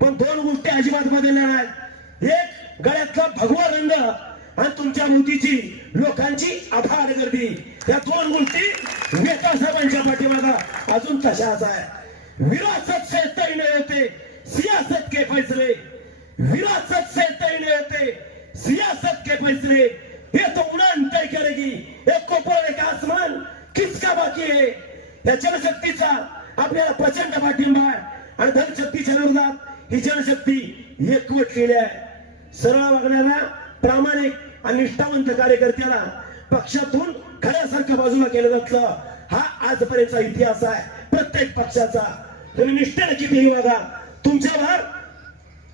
पण दोन गोष्टी अजिबात बदलल्या नाहीत. एक गळ्यातला भगवा रंग आणि तुमच्या मोदीची लोकांची आभार गर्दी, या दोन गोष्टी नेता साहेबांच्या पाठीमागा अजून तशाच आहे. विरासत से तय नहीं होते सियासत के फैसले, विरासत से तय नहीं होते सियासत के फैसले, ये तो उड़ान तय करेगी. एक कोपर एक आसमान किसका बाकी है. या जनशक्तीचा आपल्याला प्रचंड पाठिंबा आहे आणि धनशक्तीच्या विरोधात ही जनशक्ती एकवटलेली आहे. सरळ वागणाऱ्या प्रामाणिक आणि निष्ठावंत कार्यकर्त्याला पक्षातून खऱ्यासारखं बाजूला केलं जातं. हा आजपर्यंतचा इतिहास आहे प्रत्येक पक्षाचा. तुम्ही निष्ठेने कितीही वागा, तुमच्यावर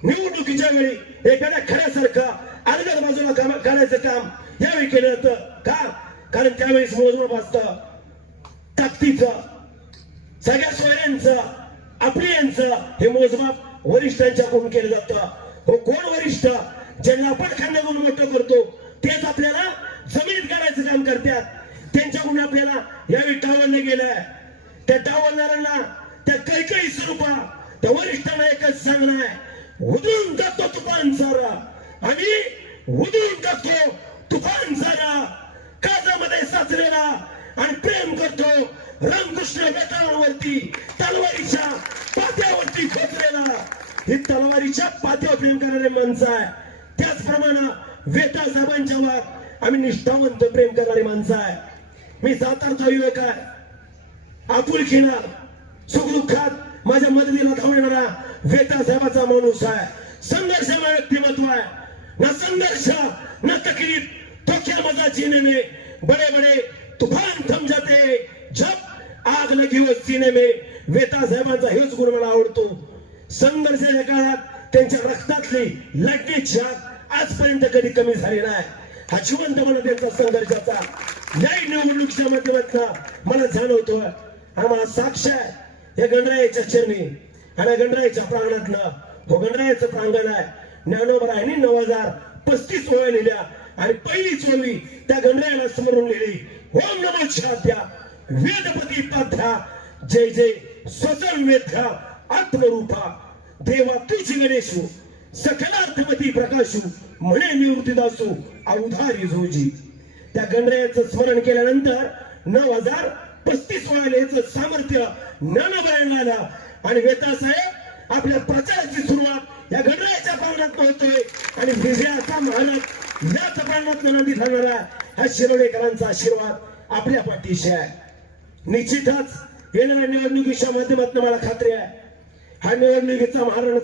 निवडणुकीच्या वेळी एखाद्या खऱ्यासारखं अर्ध्या बाजूला करायचं काम यावेळी केलं जातं. का? कारण त्यावेळेस मोजमाप असतं ताकदीचं, सगळ्या सोयऱ्यांचं, आपलीयांचं. हे मोजमाप वरिष्ठांच्याकडून केलं जातं. हो, कोण वरिष्ठ? ज्यांना आपण खांद्याकडून मोठं करतो तेच आपल्याला जमिनीत करायचं काम करतात. त्यांच्याकडून आपल्याला यावेळी टावललं गेलंय. त्या टावलणाऱ्यांना त्या काही स्वरूपा त्या वरिष्ठांना एकच सांगणं आहे, उधळून टाकतो तुफान सारा, आणि उधळून टाकतो तुफान सारा. काजामध्ये साचलेला आणि प्रेम करतो रामकृष्ण बेटावरती तलवारीच्या पात्यावरती खोचलेला. ही तलवारीच्या पात्यावर प्रेम करणारे माणसं आहे. त्याचप्रमाणे वेता साहेबांच्यावर आम्ही निष्ठावंत प्रेम करणारी माणसं आहे. मी सातारचा युवक आहे, आपुलकीना सुखदुःखात माझ्या मदतीला धावणारा वेता साहेबाचा माणूस आहे. संघर्षमय व्यक्तिमत्व आहे. ना संघर्ष ना तकलीफ, तो क्या मजा जीने में, बड़े बड़े तूफान थम जाते जब आग लगी हो सीने में. वेता साहेबांचा हेच गुण मला आवडतो. संघर्षाच्या काळात त्यांच्या रक्तातली लढण्याची आग आजपर्यंत कधी कमी झाली नाही. हा जिवंतपणा त्यांचा संघर्षाचा या निवडणुकीच्या माध्यमातून मला जाणवतो. आम्हाला साक्ष आहे या गणरायाच्या चरणी आणि गणरायाच्या प्रांगणातलं. हो, गणरायाचं प्रांगण आहे. ज्ञानोबरायांनी 9035 ओळ्या लिहिल्या आणि पहिलीच ओळी त्या गणरायाला समोरून लिहिली. ओम नमो छात्या वेदपती पाध्या जय जय स्वजन वेद्या आत्मरूपा देवा तुझी गणेशू सकलार्थमती प्रकाशू म्हणे निवृत्तीदासू अवधारी जोजी. त्या गणरायाचं स्मरण केल्यानंतर 9035 ओळ्या लिहायचं सामर्थ्य ज्ञानोबरायांना आलं आणि वेता साहेब आपल्या प्रचाराची सुरुवात या गणरायाच्या पावनात होतोय आणि विजयाचा महानत याच पावनात नंदी ठरणारा हा शिरोडेकरांचा आशीर्वाद आपल्या पाठीशी आहे. निश्चितच येणाऱ्या निवडणुकीच्या माध्यमातून मला खात्री आहे हा निवडणुकीचा महाराष्ट्र